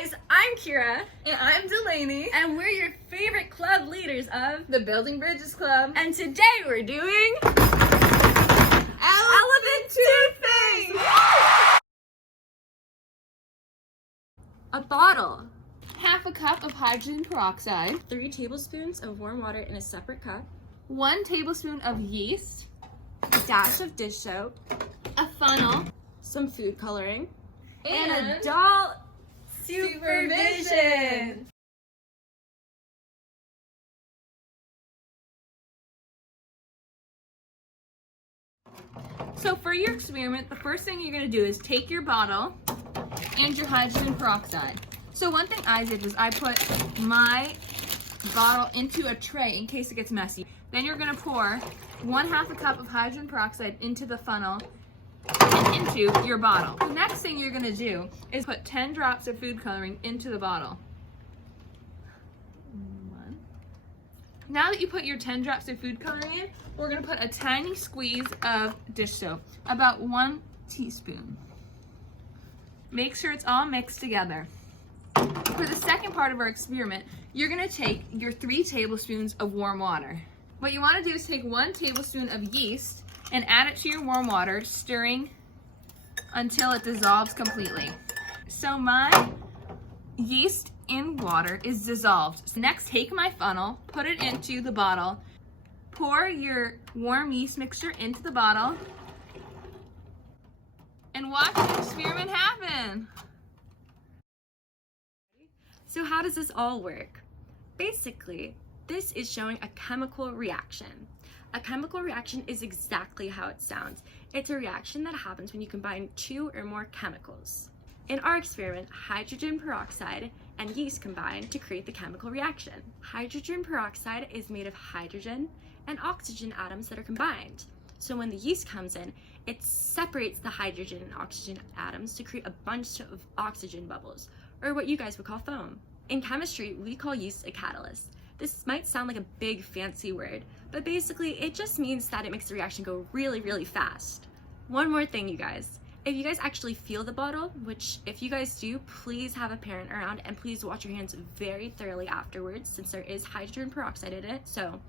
guys, I'm Kiera. And I'm Delaney. And we're your favorite club leaders of the Building Bridges Club. And today we're doing Elephant Toothpaste! A bottle, Half a cup of hydrogen peroxide, 3 tablespoons of warm water in a separate cup, 1 tablespoon of yeast, a dash of dish soap, a funnel, some food coloring, and adult supervision. So for your experiment, the first thing you're going to do is take your bottle and your hydrogen peroxide. So one thing I did was I put my bottle into a tray in case it gets messy. Then you're going to pour 1/2 cup of hydrogen peroxide into the funnel and into your bottle. The next thing you're going to do is put 10 drops of food coloring into the bottle. Now that you put your 10 drops of food coloring in, we're going to put a tiny squeeze of dish soap, about 1 teaspoon. Make sure it's all mixed together. For the second part of our experiment, you're going to take your 3 tablespoons of warm water. What you want to do is take 1 tablespoon of yeast and add it to your warm water, stirring until it dissolves completely. So my yeast in water is dissolved. So next, take my funnel, put it into the bottle, pour your warm yeast mixture into the bottle, and watch the experiment happen. So how does this all work? Basically, this is showing a chemical reaction. A chemical reaction is exactly how it sounds. It's a reaction that happens when you combine 2 or more chemicals. In our experiment, hydrogen peroxide and yeast combine to create the chemical reaction. Hydrogen peroxide is made of hydrogen and oxygen atoms that are combined. So when the yeast comes in, it separates the hydrogen and oxygen atoms to create a bunch of oxygen bubbles, or what you guys would call foam. In chemistry, we call yeast a catalyst. This might sound like a big fancy word, but basically it just means that it makes the reaction go really, really fast. One more thing, you guys. If you guys actually feel the bottle, which if you guys do, please have a parent around and please wash your hands very thoroughly afterwards since there is hydrogen peroxide in it. So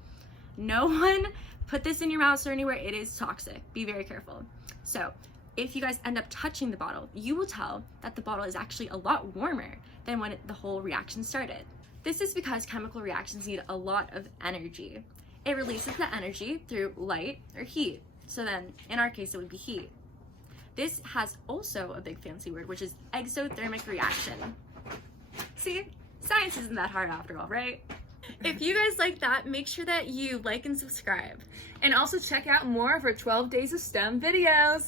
no one put this in your mouth or anywhere. It is toxic. Be very careful. So if you guys end up touching the bottle, you will tell that the bottle is actually a lot warmer than when the whole reaction started. This is because chemical reactions need a lot of energy. It releases the energy through light or heat. So then, in our case, it would be heat. This has also a big fancy word, which is exothermic reaction. See, science isn't that hard after all, right? If you guys like that, make sure that you like and subscribe. And also check out more of our 12 Days of STEM videos.